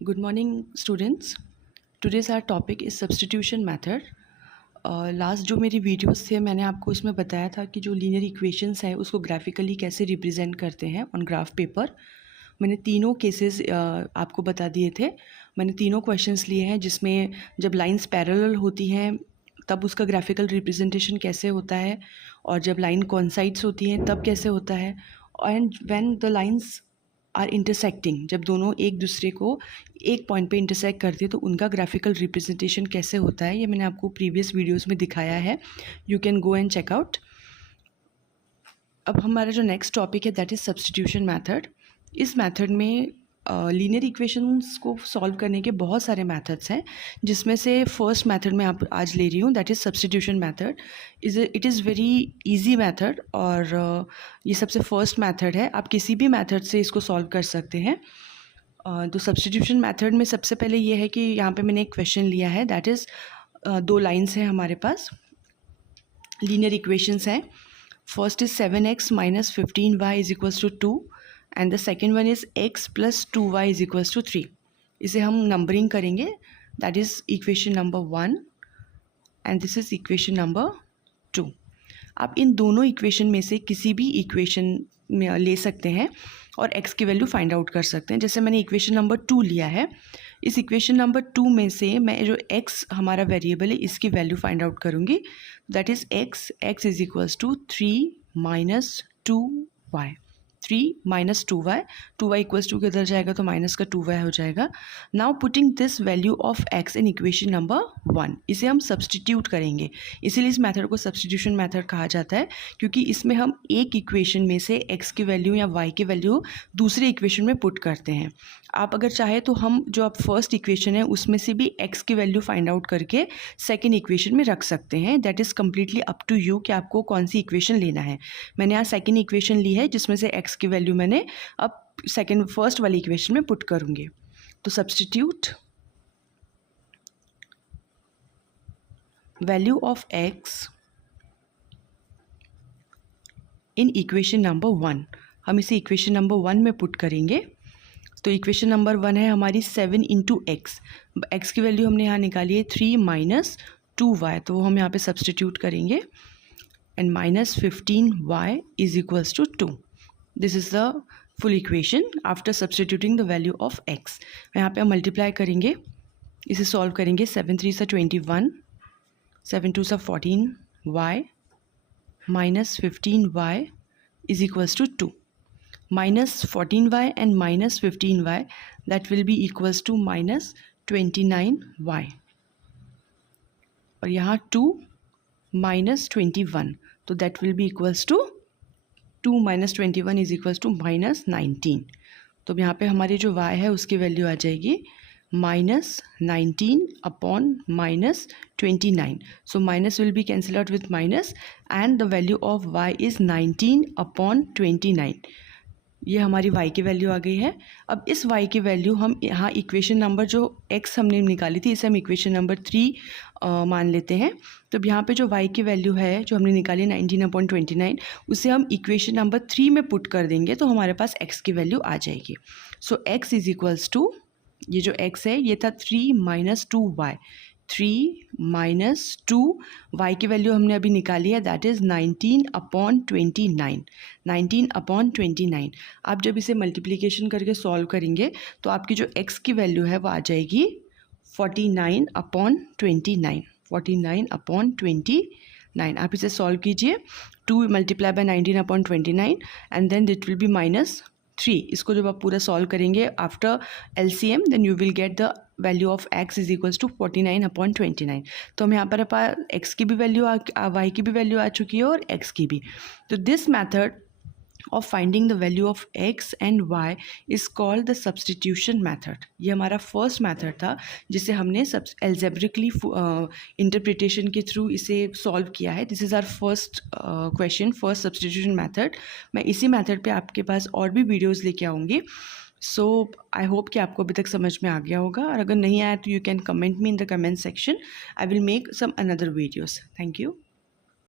Good morning students. Today's our topic is substitution method. Last जो मेरी videos थे मैंने आपको इसमें बताया था कि जो लीनियर इक्वेशंस है उसको ग्राफिकली कैसे रिप्रेजेंट करते हैं ऑन ग्राफ पेपर। मैंने तीनों केसेस आपको बता दिए थे। मैंने तीनों क्वेश्चंस लिए हैं जिसमें जब लाइंस पैरेलल होती हैं तब उसका ग्राफिकल रिप्रेजेंटेशन कैसे होता है, और जब लाइन कॉन्साइड्स होती हैं तब कैसे होता है, and when the lines are intersecting, जब दोनों एक दूसरे को एक पॉइंट पे इंटरसेक्ट करते हैं तो उनका ग्राफिकल रिप्रेजेंटेशन कैसे होता है, ये मैंने आपको प्रीवियस वीडियोस में दिखाया है। You can go and check out. अब हमारा जो नेक्स्ट टॉपिक है दैट इज़ सब्स्टिट्यूशन मेथड। इस मेथड में लीनियर इक्वेशंस को सॉल्व करने के बहुत सारे मेथड्स हैं, जिसमें से फर्स्ट मेथड मैं आप आज ले रही हूँ that is substitution method. It is very easy method, और ये सबसे फर्स्ट मेथड है। आप किसी भी मेथड से इसको सॉल्व कर सकते हैं। तो सब्स्टिट्यूशन मेथड में सबसे पहले ये है कि यहाँ पे मैंने एक क्वेश्चन लिया है दैट इज़ दो लाइन्स हैं हमारे पास, लीनियर इक्वेशंस हैं। First is 7x minus 15y is equals to 2 and the second one is x plus 2y is equals to 3. इसे हम नंबरिंग करेंगे, that is equation number 1 and this is equation number 2। आप इन दोनों equation में से किसी भी इक्वेशन में ले सकते हैं और x की वैल्यू फाइंड आउट कर सकते हैं। जैसे मैंने इक्वेशन नंबर 2 लिया है, इस इक्वेशन नंबर 2 में से मैं जो x हमारा वेरिएबल है इसकी वैल्यू फाइंड आउट करूँगी, that is x is equals to 3 minus 2y। 3 minus 2y, 2y equals to किधर जाएगा तो माइनस का 2y हो जाएगा। Now putting this value of x in equation number 1, इसे हम सब्सटीट्यूट करेंगे। इसीलिए इस मेथड को सब्सटीट्यूशन मेथड कहा जाता है, क्योंकि इसमें हम एक इक्वेशन में से x की वैल्यू या y की वैल्यू दूसरे इक्वेशन में पुट करते हैं। आप अगर चाहे तो हम जो आप फर्स्ट इक्वेशन है उसमें से भी x की वैल्यू फाइंड आउट करके सेकेंड इक्वेशन में रख सकते हैं। That is completely up to you कि आपको कौन सी इक्वेशन लेना है। मैंने यहाँ सेकेंड इक्वेशन ली है जिसमें से x की वैल्यू मैंने अब फर्स्ट वाली इक्वेशन में पुट करूँगी। तो substitute value of x in equation number 1, हम इसे इक्वेशन नंबर 1 में पुट करेंगे। तो इक्वेशन नंबर 1 है हमारी 7 इंटू एक्स की वैल्यू हमने यहाँ निकाली है 3 minus 2y, तो वो हम यहाँ पे सब्स्टिट्यूट करेंगे and minus 15y is equals to 2। This is the full equation after substituting the value of x। यहाँ पे हम मल्टीप्लाई करेंगे, इसे सॉल्व करेंगे। 7 3 सा 21, 7 2 सा 14y minus 15y is equals to 2. Minus 14y and minus 15y, that will be equals to minus 29y, और यहाँ 2 minus 21, तो that will be equals to 2 minus 21 is equals to minus 19। तो यहाँ पे हमारी जो y है उसकी वैल्यू आ जाएगी minus 19 upon minus 29. So minus will be cancelled out with minus and the value of y is 19 upon 29. ये हमारी y की वैल्यू आ गई है। अब इस y की वैल्यू हम यहाँ इक्वेशन नंबर जो x हमने निकाली थी इसे हम इक्वेशन नंबर 3 मान लेते हैं। तो अब यहाँ पे जो y की वैल्यू है जो हमने निकाली 19/29, उसे हम इक्वेशन नंबर 3 में पुट कर देंगे तो हमारे पास x की वैल्यू आ जाएगी। सो x इज़ इक्वल्स टू, ये जो x है ये था 3 minus 2y, 3 minus 2y की वैल्यू हमने अभी निकाली है दैट इज़ 19/29, 19/29। आप जब इसे मल्टीप्लिकेशन करके सॉल्व करेंगे तो आपकी जो x की वैल्यू है वो आ जाएगी 49/29, 49/29। आप इसे सॉल्व कीजिए, 2 multiply by 19/29 and then it will be minus 3। इसको जब आप पूरा सॉल्व करेंगे after LCM then you will get the value of x is equals to 49/29। तो हम यहाँ पर x की भी वैल्यू y की भी वैल्यू आ चुकी है और x की भी। तो this method of finding the value of x and y is called the substitution method। ये हमारा फर्स्ट मेथड था जिसे हमने एल्जेब्रिकली इंटरप्रिटेशन के थ्रू इसे सॉल्व किया है। This is our first question, first substitution method. मैं इसी मेथड पे आपके पास और भी वीडियोस लेके आऊँगी। सो आई होप कि आपको अभी तक समझ में आ गया होगा, और अगर नहीं आया तो you can comment me in the comment section. I will make some another videos. Thank you.